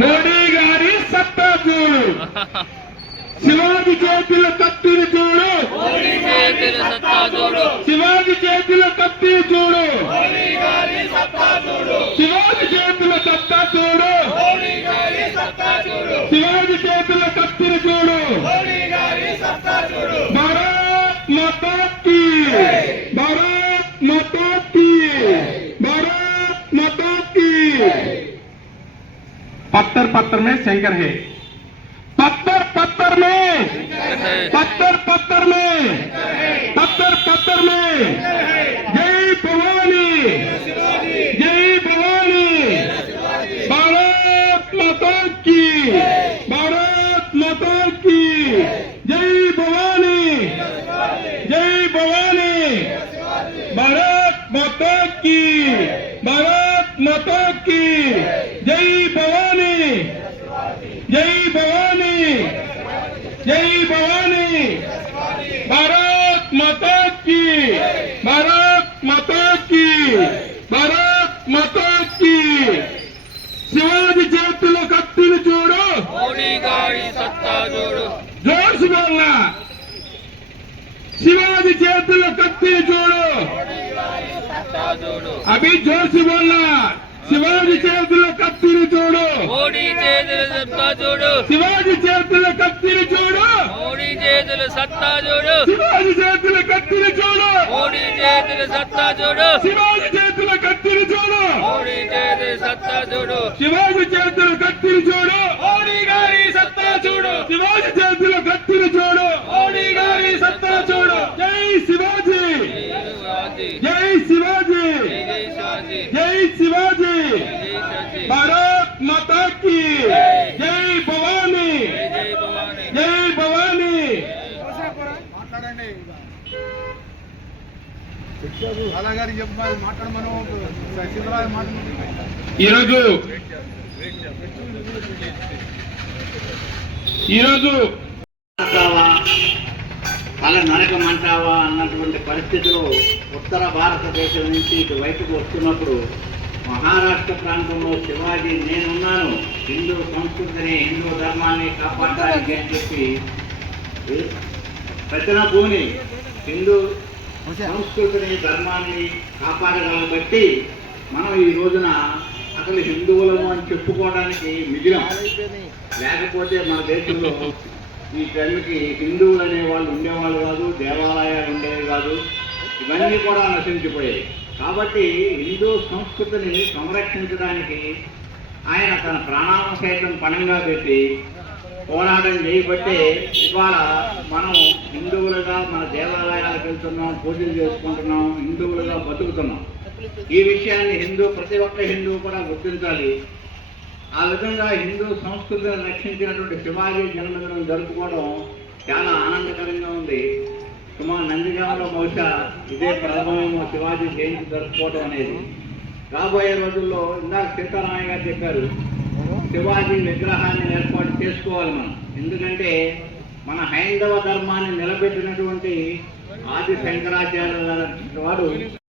మోడీ గారి సత్తా చూడు, శివాజీ చేతుల కత్తిని చూడు, శివాజీ చేతుల కత్తిని చూడు, శివాజీ చేతుల సత్తా చూడు, శివాజీ చేతుల కత్తిని చూడు. భారత్ మాతా కీ, భారత్ మాతా కీ, భారత్ మాతా కీ. पत्थर पत्थर में शंकर है, पत्थर पत्थर में, पत्थर पत्थर में, पत्थर पत्थर में. जय भवानी, जय भवानी. भारत माता की, भारत माता की. जय भवानी, जय भवानी. भारत माता की, भारत माता की. जय भवानी, जय भवानी, जय भवानी. भारत माता की, भारत माता की, भारत माता की. शिवाजी చేతుల కత్తిని చూడు, మోడీ గారి సత్తా చూడు. जोर से बोलना. शिवाजी చేతుల కత్తిని చూడు, अभी जोर से बोलना. శివాజీ చేతుల కత్తిని చూడు, మోడీ చేతుల సత్తా చూడు, శివాజీ చేతుల కత్తిని చూడు, మోడీ చేతుల సత్తా చూడు, శివాజీ చేతుల కత్తిని చూడు, మోడీ చేతుల సత్తా చూడు, శివాజీ చేతుల కత్తిని చూడు, మోడీ చేతుల సత్తా చూడు. శివాజీ చేతుల కత్తిని చూడు, మోడీ గారి సత్తా చూడు, శివాజీ చేతుల కత్తిని చూడు, మోడీ గారి సత్తా చూడు. జై శివాజీ, జై జై శివాజీ, శివాజీ, జై శివాజీ, జై శివాజీ. జై శివాజీ. భారత్ మాతా కీ, జై భవానీ, జై భవానీ. జై భవానీ. అలాగారి చెప్పాలి మాట్లాడమను శివరాజు ఈరోజు అలా నరకమంటావా అన్నటువంటి పరిస్థితులు ఉత్తర భారతదేశం నుంచి ఇటు వైపుకు వస్తున్నప్పుడు మహారాష్ట్ర ప్రాంతంలో శివాజీ నేనున్నాను, హిందూ సంస్కృతిని హిందూ ధర్మాన్ని కాపాడడానికి అని చెప్పి రచనభూని హిందూ సంస్కృతిని ధర్మాన్ని కాపాడగలను బట్టి మనం ఈ రోజున అసలు హిందువులము అని చెప్పుకోవడానికి మిగిలిన, లేకపోతే మన దేశంలో ఈ టైంకి హిందువులు అనే వాళ్ళు ఉండేవాళ్ళు కాదు, దేవాలయాలు ఉండేవి కాదు, ఇవన్నీ కూడా నశించిపోయాయి. కాబట్టి హిందూ సంస్కృతిని సంరక్షించడానికి ఆయన తన ప్రాణాలను సైతం పణంగా పెట్టి పోరాటం చేయబట్టే ఇవాళ మనం హిందువులుగా మన దేవాలయాలకు వెళ్తున్నాం, పూజలు చేసుకుంటున్నాం, హిందువులుగా బతుకుతున్నాం. ఈ విషయాన్ని ప్రతి ఒక్క హిందువు కూడా గుర్తించాలి. ఆ విధంగా హిందూ సంస్కృతిని రక్షించినటువంటి శివాజీ జన్మదినం జరుపుకోవడం చాలా ఆనందకరంగా ఉంది. నందిగామలో బహుశా ఇదే ప్రథమేమో శివాజీ జయంతి జరుపుకోవడం అనేది. రాబోయే రోజుల్లో ఇందాక సీతారామయ్య గారు చెప్పారు, శివాజీ విగ్రహాన్ని ఏర్పాటు చేసుకోవాలి మనం. ఎందుకంటే మన హైందవ ధర్మాన్ని నిలబెట్టినటువంటి ఆది శంకరాచార్య వాడు